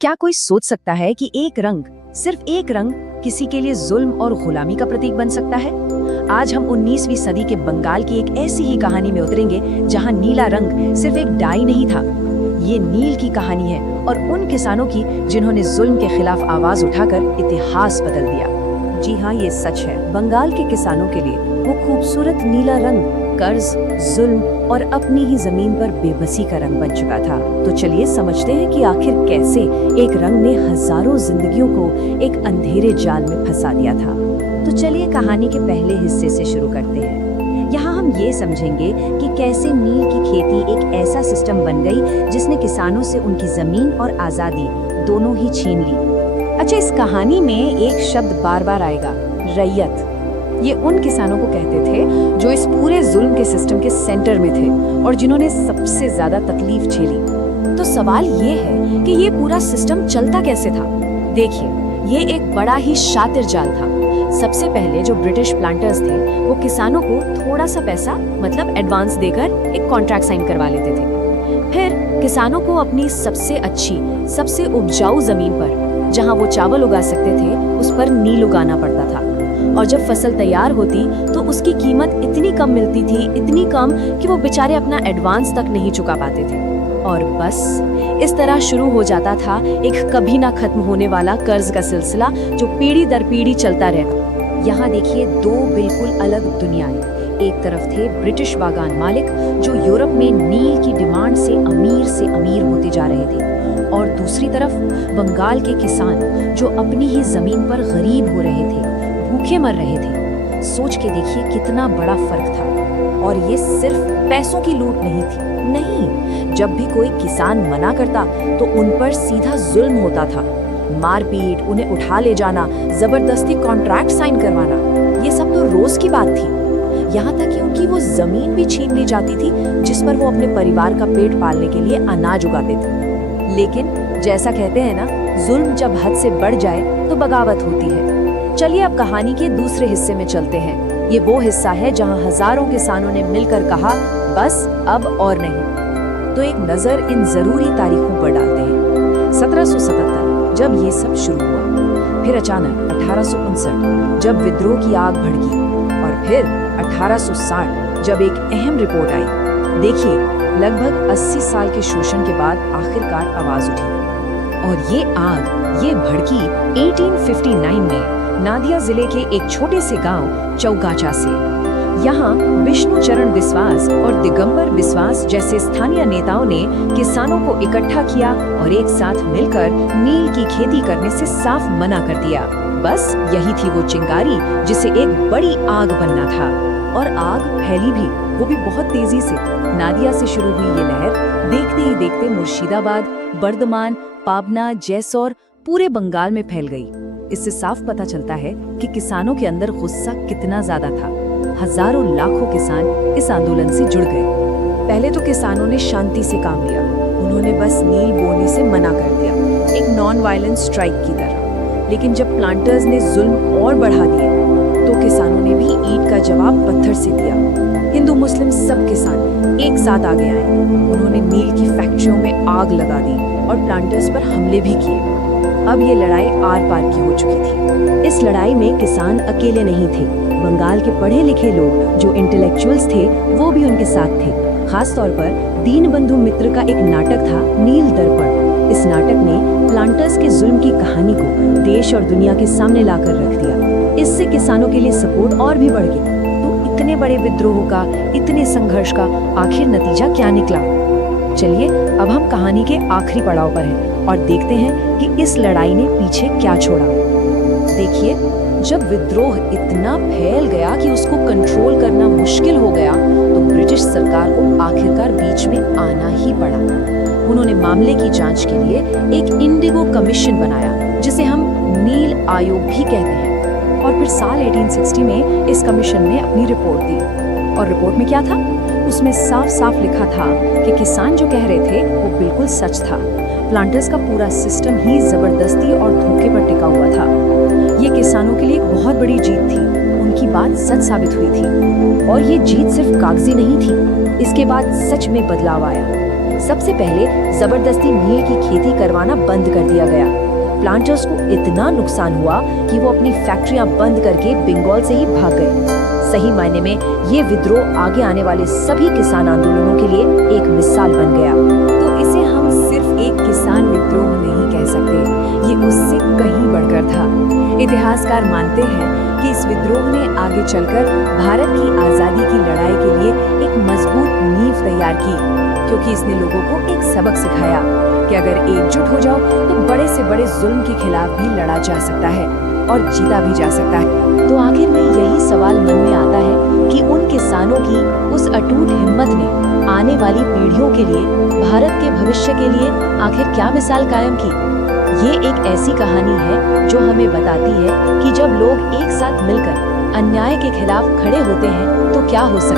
क्या कोई सोच सकता है कि एक रंग, सिर्फ एक रंग, किसी के लिए जुल्म और गुलामी का प्रतीक बन सकता है? आज हम 19वीं सदी के बंगाल की एक ऐसी ही कहानी में उतरेंगे जहां नीला रंग सिर्फ एक डाई नहीं था। ये नील की कहानी है और उन किसानों की जिन्होंने जुल्म के खिलाफ आवाज उठाकर इतिहास बदल दिया। जी हाँ, ये सच है। बंगाल के किसानों के लिए वो खूबसूरत नीला रंग कर्ज, जुल्म और अपनी ही जमीन पर बेबसी का रंग बन चुका था। तो चलिए समझते हैं कि आखिर कैसे एक रंग ने हजारों जिंदगियों को एक अंधेरे जाल में फंसा दिया था। तो चलिए कहानी के पहले हिस्से से शुरू करते हैं। यहाँ हम ये समझेंगे कि कैसे नील की खेती एक ऐसा सिस्टम बन गई जिसने किसानों से उनकी जमीन और आजादी दोनों ही छीन ली। अच्छा, इस कहानी में एक शब्द बार बार आएगा, रैयत। ये उन किसानों को कहते थे जो इस पूरे जुल्म के सिस्टम के सेंटर में थे और जिन्होंने सबसे ज्यादा तकलीफ झेली। तो सवाल ये है कि ये पूरा सिस्टम चलता कैसे था? देखिए, ये एक बड़ा ही शातिर जाल था। सबसे पहले जो ब्रिटिश प्लांटर्स थे वो किसानों को थोड़ा सा पैसा मतलब एडवांस देकर एक कॉन्ट्रैक्ट साइन करवा लेते थे। फिर किसानों को अपनी सबसे अच्छी, सबसे उपजाऊ जमीन पर जहाँ वो चावल उगा सकते थे उस पर नील उगाना पड़ता था। और जब फसल तैयार होती तो उसकी कीमत इतनी कम मिलती थी, इतनी कम कि वो बेचारे अपना एडवांस तक नहीं चुका पाते थे। और बस इस तरह शुरू हो जाता था एक कभी ना खत्म होने वाला कर्ज का सिलसिला जो पीढ़ी दर पीढ़ी चलता रहता। यहाँ देखिए दो बिल्कुल अलग दुनियाएं। एक तरफ थे ब्रिटिश बागान मालिक जो यूरोप में नील की डिमांड से अमीर होते जा रहे थे, और दूसरी तरफ बंगाल के किसान जो अपनी ही जमीन पर गरीब हो रहे थे, भूखे मर रहे थे। सोच के देखिए कितना बड़ा फर्क था। और ये सिर्फ पैसों की लूट नहीं थी, नहीं, जब भी कोई किसान मना करता तो उन पर सीधा जुल्म होता था। मारपीट, उन्हें उठा ले जाना, जबरदस्ती कॉन्ट्रैक्ट साइन करवाना, ये सब तो रोज की बात थी। यहाँ तक कि उनकी वो जमीन भी छीन ली जाती थी जिस पर वो अपने परिवार का पेट पालने के लिए अनाज उगाते थे। लेकिन जैसा कहते हैं ना, जुल्म जब हद से बढ़ जाए तो बगावत होती है। चलिए अब कहानी के दूसरे हिस्से में चलते हैं। ये वो हिस्सा है जहां हजारों किसानों ने मिलकर कहा, बस अब और नहीं। तो एक नजर इन जरूरी तारीखों पर डालते हैं। 1777 जब ये सब शुरू हुआ, फिर अचानक 1859 जब विद्रोह की आग भड़की, और फिर 1860 जब एक अहम रिपोर्ट आई। देखिए, लगभग 80 साल के शोषण के बाद आखिरकार आवाज उठी। और ये आग ये भड़की 1859 में नादिया जिले के एक छोटे से गांव चौगाचा से। यहाँ विष्णु चरण बिस्वास और दिगंबर बिस्वास जैसे स्थानीय नेताओं ने किसानों को इकट्ठा किया और एक साथ मिलकर नील की खेती करने से साफ मना कर दिया। बस यही थी वो चिंगारी जिसे एक बड़ी आग बनना था। और आग फैली भी, वो भी बहुत तेजी से। नादिया से शुरू हुई ये लहर देखते ही देखते मुर्शिदाबाद, बर्धमान, पाबना, जैसौर, पूरे बंगाल में फैल गई। इससे साफ पता चलता है कि किसानों के अंदर गुस्सा कितना ज्यादा था। हजारों लाखों किसान इस आंदोलन से जुड़ गए। पहले तो किसानों ने शांति से काम लिया, उन्होंने बस नील बोने से मना कर दिया, एक नॉन वायलेंट स्ट्राइक की तरह। लेकिन जब प्लांटर्स ने जुल्म और बढ़ा दिए तो किसानों ने भी ईंट का जवाब पत्थर से दिया। हिंदू मुस्लिम सब किसान एक साथ आगे आए। उन्होंने नील की फैक्ट्रियों में आग लगा दी और प्लांटर्स पर हमले भी किए। अब ये लड़ाई आर पार की हो चुकी थी। इस लड़ाई में किसान अकेले नहीं थे। बंगाल के पढ़े लिखे लोग जो इंटेलेक्चुअल्स थे वो भी उनके साथ थे। खास तौर पर दीनबंधु मित्र का एक नाटक था, नील दर्पण। इस नाटक ने प्लांटर्स के जुल्म की कहानी को देश और दुनिया के सामने लाकर रख दिया। इससे किसानों के लिए सपोर्ट और भी बढ़ गई। तो इतने बड़े विद्रोह का, इतने संघर्ष का आखिर नतीजा क्या निकला? चलिए अब हम कहानी के आखिरी पड़ाव पर हैं और देखते हैं कि इस लड़ाई ने पीछे क्या छोड़ा। देखिए, जब विद्रोह इतना फैल गया कि उसको कंट्रोल करना मुश्किल हो गया तो ब्रिटिश सरकार को आखिरकार बीच में आना ही पड़ा। उन्होंने मामले की जांच के लिए एक इंडिगो कमीशन बनाया जिसे हम नील आयोग भी कहते हैं। और फिर साल 1860 में इस कमीशन ने अपनी रिपोर्ट दी। और रिपोर्ट में क्या था? उसमें साफ साफ लिखा था कि किसान जो कह रहे थे वो बिल्कुल सच था। प्लांटर्स का पूरा सिस्टम ही जबरदस्ती और धोखे पर टिका हुआ था। ये किसानों के लिए एक बहुत बड़ी जीत थी। उनकी बात सच साबित हुई थी। और ये जीत सिर्फ कागजी नहीं थी, इसके बाद सच में बदलाव आया। सबसे पहले जबरदस्ती नील की खेती करवाना बंद कर दिया गया। प्लांटर्स को इतना नुकसान हुआ कि वो अपनी फैक्ट्रियां बंद करके बंगाल से ही भाग गए। सही मायने में ये विद्रोह आगे आने वाले सभी किसान आंदोलनों के लिए एक मिसाल बन गया। तो इसे हम सिर्फ एक किसान विद्रोह नहीं कह सकते, ये उससे कहीं बढ़कर था। इतिहासकार मानते हैं कि इस विद्रोह ने आगे चलकर भारत की आजादी की लड़ाई के लिए एक मजबूत नींव तैयार की, क्योंकि इसने लोगों को एक सबक सिखाया कि अगर एकजुट हो जाओ तो बड़े से बड़े जुल्म के खिलाफ भी लड़ा जा सकता है और जीता भी जा सकता है। तो आखिर में यही सवाल मन में आता है कि उन किसानों की उस अटूट हिम्मत ने आने वाली पीढ़ियों के लिए, भारत के भविष्य के लिए आखिर क्या मिसाल कायम की। ये एक ऐसी कहानी है जो हमें बताती है कि जब लोग एक साथ मिलकर अन्याय के खिलाफ खड़े होते हैं तो क्या हो सकता है।